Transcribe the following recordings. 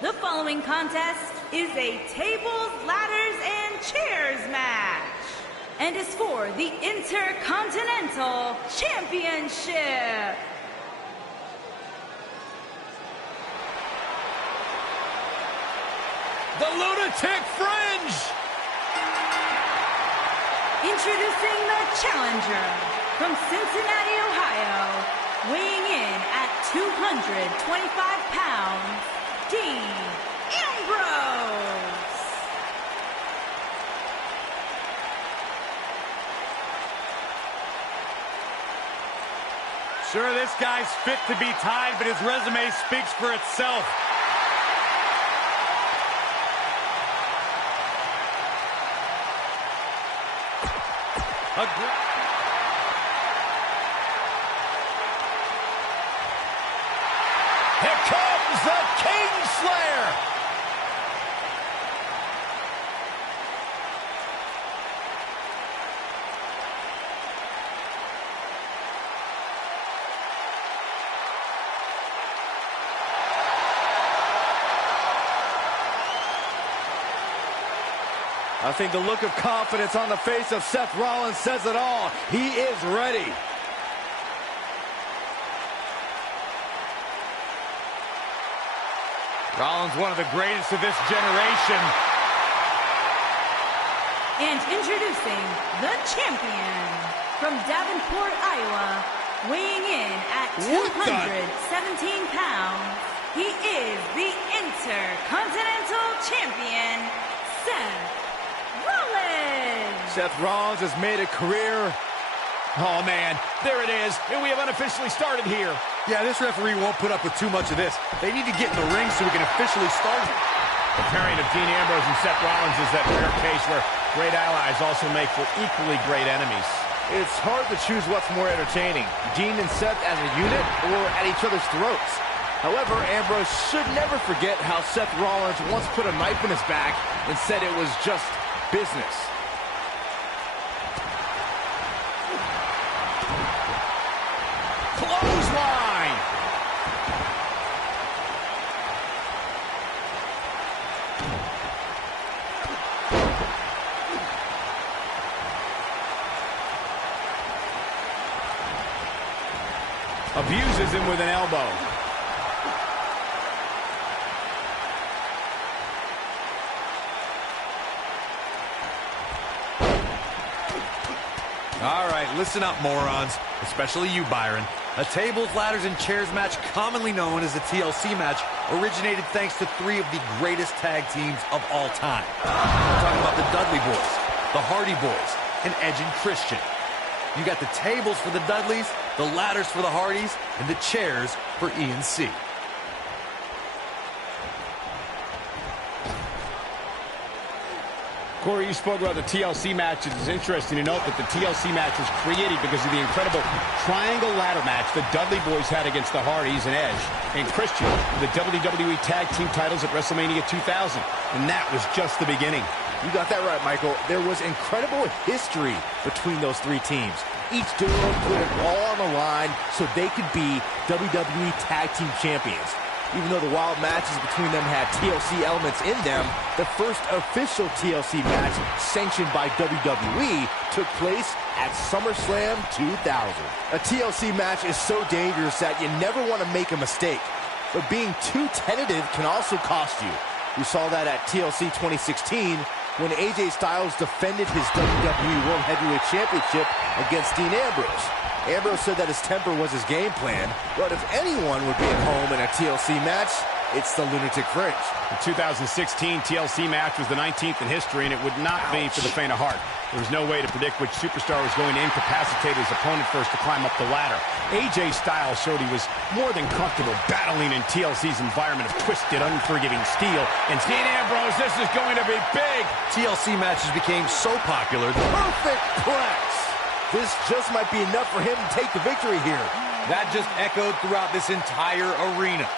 The following contest is a tables, ladders, and chairs match and is for the Intercontinental Championship. The Lunatic Fringe! Introducing the challenger from Cincinnati, Ohio, weighing in at 225 pounds, Dean Ambrose. Sure, this guy's fit to be tied, but his resume speaks for itself. Here comes the Kingslayer! I think the look of confidence on the face of Seth Rollins says it all. He is ready. Rollins, one of the greatest of this generation. And introducing the champion from Davenport, Iowa, weighing in at 217 pounds, he is the Intercontinental Champion, Seth Rollins. Seth Rollins has made a career. Oh, man, there it is, and we have unofficially started here. Yeah, this referee won't put up with too much of this. They need to get in the ring so we can officially start it. The pairing of Dean Ambrose and Seth Rollins is that rare case where great allies also make for equally great enemies. It's hard to choose what's more entertaining, Dean and Seth as a unit or at each other's throats. However, Ambrose should never forget how Seth Rollins once put a knife in his back and said it was just business. Clothesline! Abuses him with an elbow. All right, listen up, morons. Especially you, Byron. A tables, ladders, and chairs match, commonly known as the TLC match, originated thanks to three of the greatest tag teams of all time. We're talking about the Dudley Boys, the Hardy Boys, and Edge and Christian. You got the tables for the Dudleys, the ladders for the Hardys, and the chairs for E&C. Corey, you spoke about the TLC matches. It's interesting to note that the TLC match was created because of the incredible triangle ladder match the Dudley Boys had against the Hardys and Edge and Christian for the WWE Tag Team titles at WrestleMania 2000. And that was just the beginning. You got that right, Michael. There was incredible history between those three teams. Each duo put it all on the line so they could be WWE Tag Team Champions. Even though the wild matches between them had TLC elements in them, the first official TLC match sanctioned by WWE took place at SummerSlam 2000. A TLC match is so dangerous that you never want to make a mistake, but being too tentative can also cost you. We saw that at TLC 2016 when AJ Styles defended his WWE World Heavyweight Championship against Dean Ambrose. Ambrose said that his temper was his game plan, but if anyone would be at home in a TLC match, it's the Lunatic Fringe. The 2016 TLC match was the 19th in history, and it would not be for the faint of heart. There was no way to predict which superstar was going to incapacitate his opponent first to climb up the ladder. AJ Styles showed he was more than comfortable battling in TLC's environment of twisted, unforgiving steel. And Dean Ambrose, this is going to be big. TLC matches became so popular. Perfect plex. This just might be enough for him to take the victory here. That just echoed throughout this entire arena.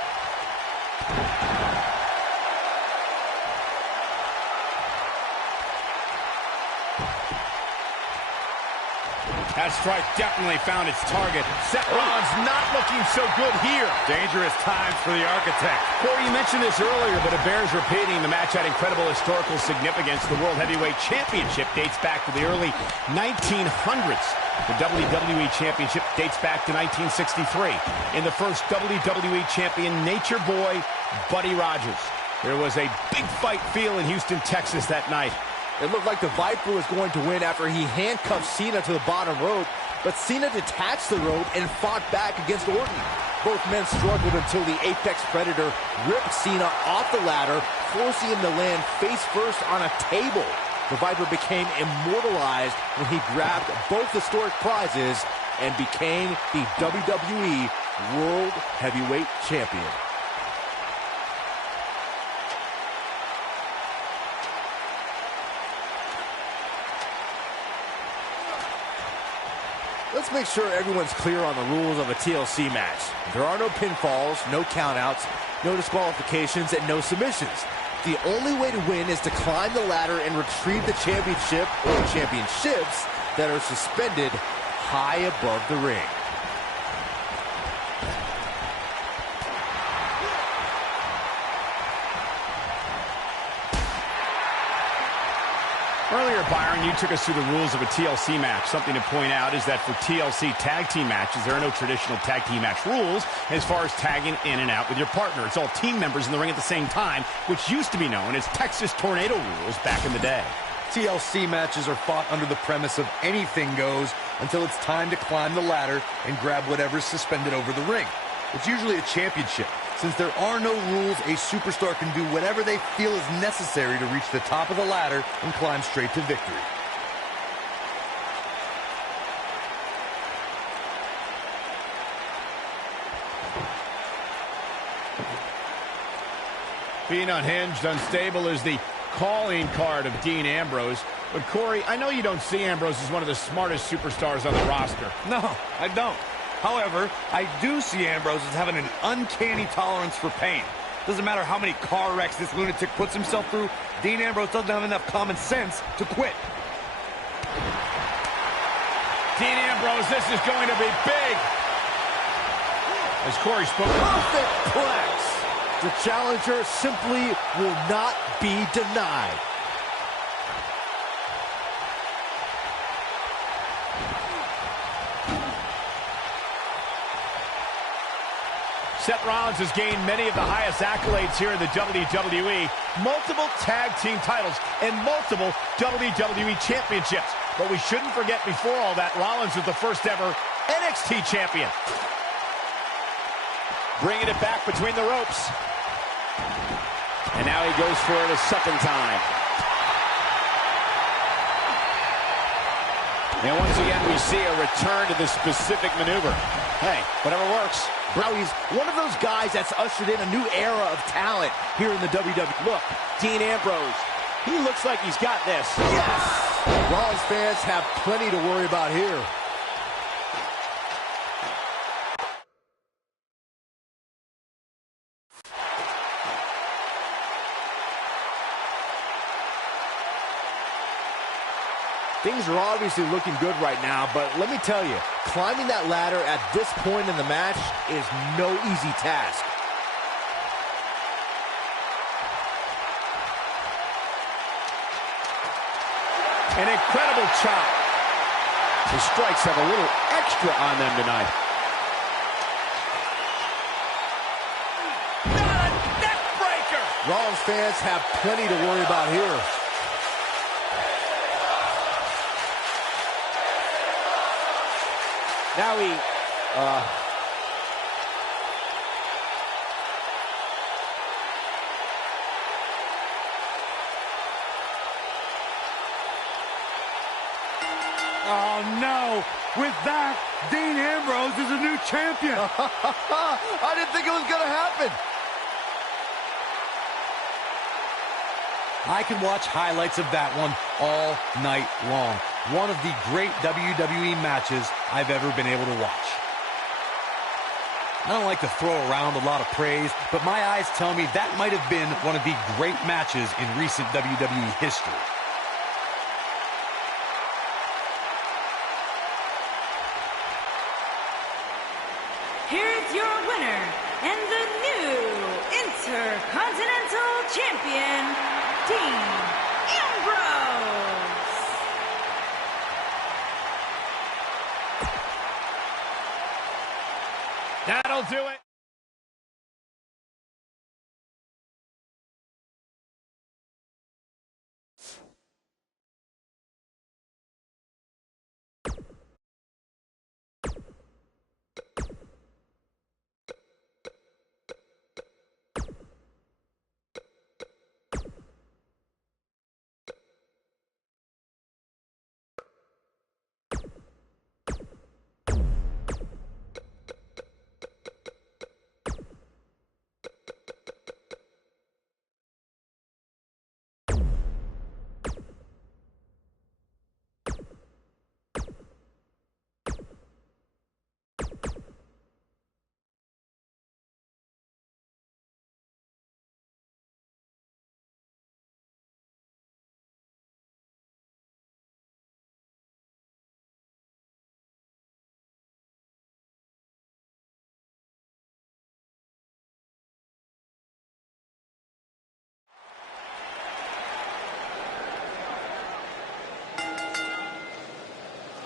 That strike definitely found its target. Seth Rollins not looking so good here. Dangerous times for the Architect. Corey, you mentioned this earlier, but it bears repeating. The match had incredible historical significance. The World Heavyweight Championship dates back to the early 1900s. The WWE Championship dates back to 1963. In the first WWE Champion, Nature Boy, Buddy Rogers. There was a big fight feel in Houston, Texas that night. It looked like the Viper was going to win after he handcuffed Cena to the bottom rope, but Cena detached the rope and fought back against Orton. Both men struggled until the Apex Predator ripped Cena off the ladder, forcing him to land face first on a table. The Viper became immortalized when he grabbed both historic prizes and became the WWE World Heavyweight Champion. Let's make sure everyone's clear on the rules of a TLC match. There are no pinfalls, no countouts, no disqualifications, and no submissions. The only way to win is to climb the ladder and retrieve the championship or championships that are suspended high above the ring. Earlier, Byron, you took us through the rules of a TLC match. Something to point out is that for TLC tag team matches, there are no traditional tag team match rules as far as tagging in and out with your partner. It's all team members in the ring at the same time, which used to be known as Texas Tornado rules back in the day. TLC matches are fought under the premise of anything goes until it's time to climb the ladder and grab whatever's suspended over the ring. It's usually a championship. Since there are no rules, a superstar can do whatever they feel is necessary to reach the top of the ladder and climb straight to victory. Being unhinged, unstable is the calling card of Dean Ambrose. But Corey, I know you don't see Ambrose as one of the smartest superstars on the roster. No, I don't. However, I do see Ambrose as having an uncanny tolerance for pain. Doesn't matter how many car wrecks this lunatic puts himself through, Dean Ambrose doesn't have enough common sense to quit. Dean Ambrose, this is going to be big. As Corey spoke. Perfect plex. The challenger simply will not be denied. Seth Rollins has gained many of the highest accolades here in the WWE, multiple tag team titles and multiple WWE championships. But we shouldn't forget, before all that, Rollins was the first ever NXT champion. Bringing it back between the ropes. And now he goes for it a second time. And once again, we see a return to this specific maneuver. Hey, whatever works. Bro, he's one of those guys that's ushered in a new era of talent here in the WWE. Look, Dean Ambrose, he looks like he's got this. Yes! Rollins fans have plenty to worry about here. Things are obviously looking good right now, but let me tell you, climbing that ladder at this point in the match is no easy task. An incredible chop. The strikes have a little extra on them tonight. Not a neck breaker! Rollins fans have plenty to worry about here. Now he, Oh no! With that, Dean Ambrose is a new champion! I didn't think it was gonna happen. I can watch highlights of that one all night long. One of the great WWE matches I've ever been able to watch. I don't like to throw around a lot of praise, but my eyes tell me that might have been one of the great matches in recent WWE history. Intercontinental Champion, Dean Ambrose. That'll do it.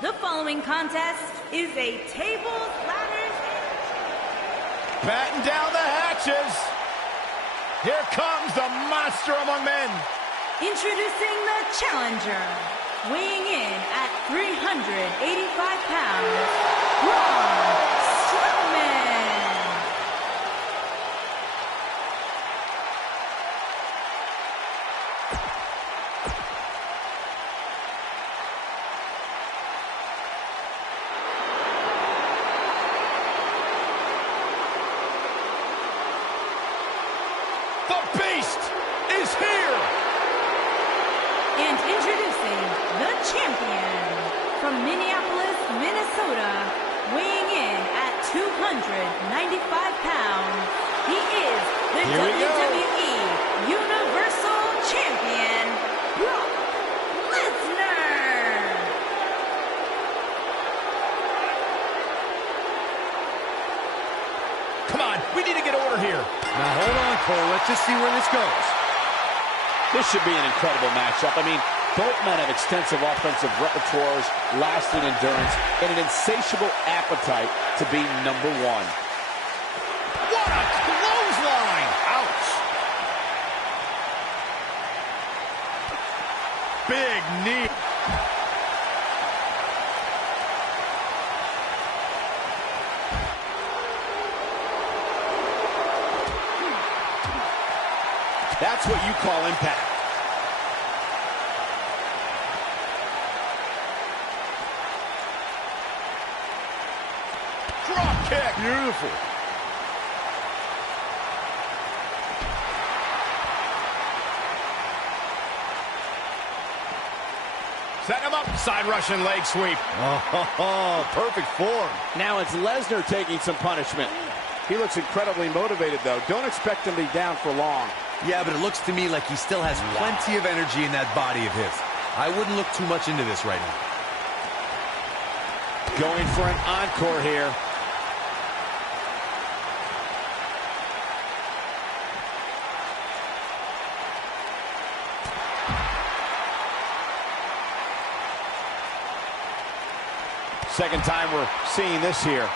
The following contest is a tables, ladders, Batten down the hatches. Here comes the monster among men. introducing the challenger, weighing in at 385 pounds, Braun Strowman. The beast is here. And introducing the champion, from Minneapolis, Minnesota, weighing in at 295 pounds, he is the Here we go. WWE Universal Champion, Brock Lesnar. Come on, we need to get order here. Now hold on, Cole. Let's just see where this goes. This should be an incredible matchup. I mean, both men have extensive offensive repertoires, lasting endurance, and an insatiable appetite to be number one. What a clothesline. Ouch. Big knee. That's what you call impact. Drop kick. Beautiful. Set him up. Side Russian leg sweep. Oh, perfect form. Now it's Lesnar taking some punishment. He looks incredibly motivated, though. Don't expect him to be down for long. Yeah, but it looks to me like he still has plenty of energy in that body of his. I wouldn't look too much into this right now. Going for an encore here. Second time we're seeing this here.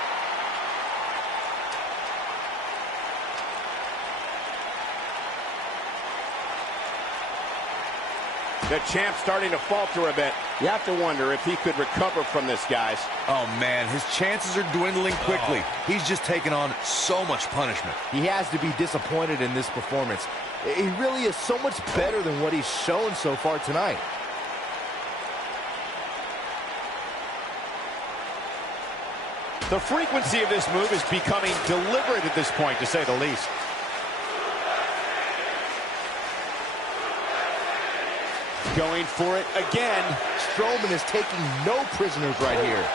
The champ's starting to falter a bit. You have to wonder if he could recover from this, guys. Oh, man, his chances are dwindling quickly. He's just taken on so much punishment. He has to be disappointed in this performance. He really is so much better than what he's shown so far tonight. The frequency of this move is becoming deliberate at this point, to say the least. Going for it again. Strowman is taking no prisoners right here.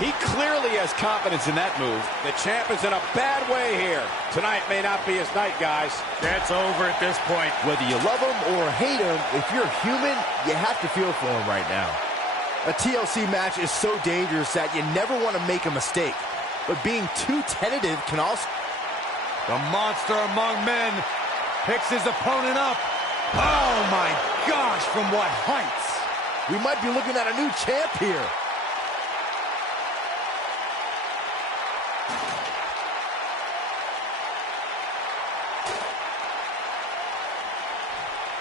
He clearly has confidence in that move. The champ is in a bad way here. Tonight may not be his night, guys. That's over at this point. Whether you love him or hate him, if you're human, you have to feel for him right now. A TLC match is so dangerous that you never want to make a mistake. But being too tentative can also... The monster among men picks his opponent up. Oh my gosh, from what heights? We might be looking at a new champ here.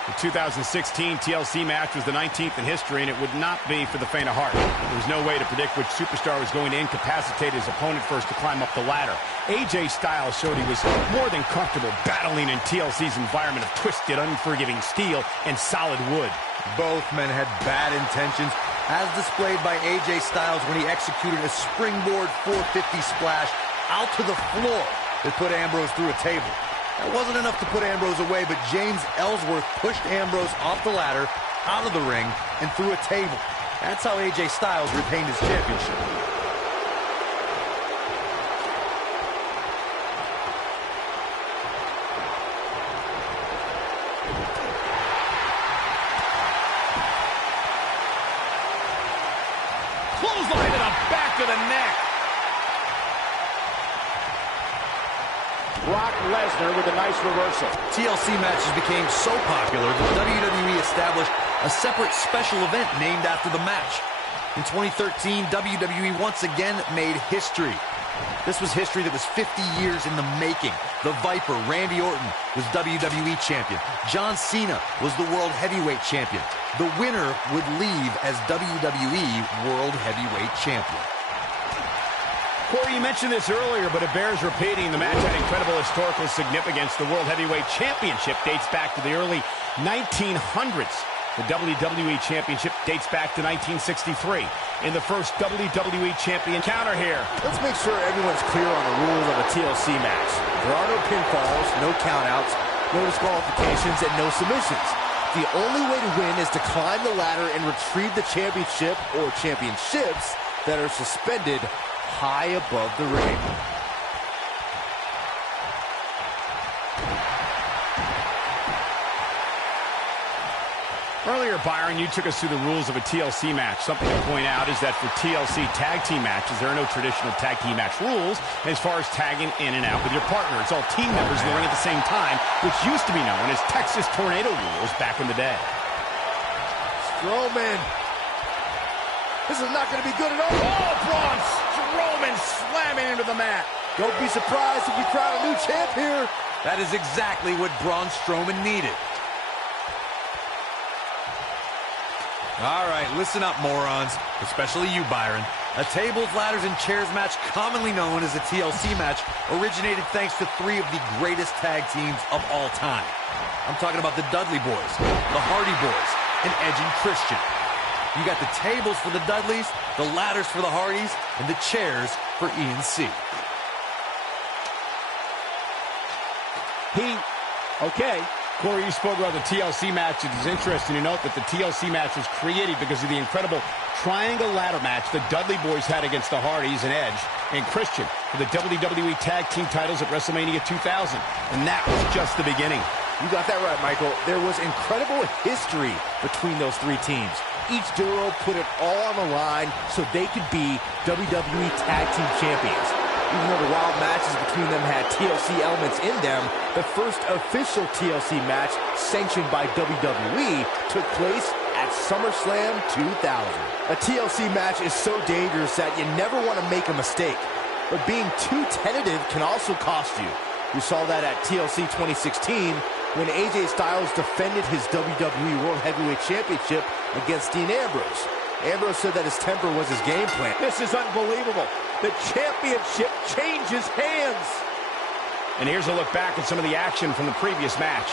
The 2016 TLC match was the 19th in history, and it would not be for the faint of heart. There was no way to predict which superstar was going to incapacitate his opponent first to climb up the ladder. AJ Styles showed he was more than comfortable battling in TLC's environment of twisted, unforgiving steel and solid wood. Both men had bad intentions, as displayed by AJ Styles when he executed a springboard 450 splash out to the floor that put Ambrose through a table. That wasn't enough to put Ambrose away, but James Ellsworth pushed Ambrose off the ladder, out of the ring, and through a table. That's how AJ Styles retained his championship. Clothesline to the back of the neck. Brock Lesnar with a nice reversal. TLC matches became so popular that WWE established a separate special event named after the match. In 2013, WWE once again made history. This was history that was 50 years in the making. The Viper, Randy Orton, was WWE Champion. John Cena was the World Heavyweight Champion. The winner would leave as WWE World Heavyweight Champion. Corey, you mentioned this earlier, but it bears repeating. The match had incredible historical significance. The World Heavyweight Championship dates back to the early 1900s. The WWE Championship dates back to 1963. In the first WWE Champion counter here. Let's make sure everyone's clear on the rules of a TLC match. There are no pinfalls, no countouts, no disqualifications, and no submissions. The only way to win is to climb the ladder and retrieve the championship or championships that are suspended high above the ring. Earlier, Byron, you took us through the rules of a TLC match. Something to point out is that for TLC tag team matches, there are no traditional tag team match rules as far as tagging in and out with your partner. It's all team members in the ring at the same time, which used to be known as Texas Tornado rules back in the day. Strowman. This is not going to be good at all. Oh, Braun Strowman slamming into the mat. Don't be surprised if we crown a new champ here. That is exactly what Braun Strowman needed. All right, listen up, morons, especially you, Byron. A tables, ladders, and chairs match, commonly known as a TLC match, originated thanks to three of the greatest tag teams of all time. I'm talking about the Dudley Boys, the Hardy Boys, and Edge and Christian. You got the tables for the Dudleys, the ladders for the Hardys, and the chairs for ENC. Okay. Corey, you spoke about the TLC match. It is interesting to note that the TLC match was created because of the incredible triangle ladder match the Dudley Boys had against the Hardys and Edge and Christian for the WWE Tag Team titles at WrestleMania 2000. And that was just the beginning. You got that right, Michael. There was incredible history between those three teams. Each duo put it all on the line so they could be WWE Tag Team Champions. Even though the wild matches between them had TLC elements in them, the first official TLC match sanctioned by WWE took place at SummerSlam 2000. A TLC match is so dangerous that you never want to make a mistake. But being too tentative can also cost you. We saw that at TLC 2016 when AJ Styles defended his WWE World Heavyweight Championship against Dean Ambrose. Ambrose said that his temper was his game plan. This is unbelievable. The championship changes hands. And here's a look back at some of the action from the previous match.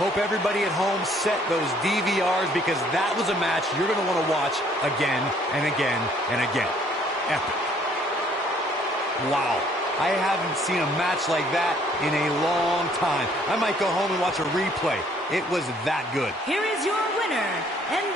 Hope everybody at home set those DVRs because that was a match you're going to want to watch again and again and again. Epic. Wow. I haven't seen a match like that in a long time. I might go home and watch a replay. It was that good. Here is your winner, and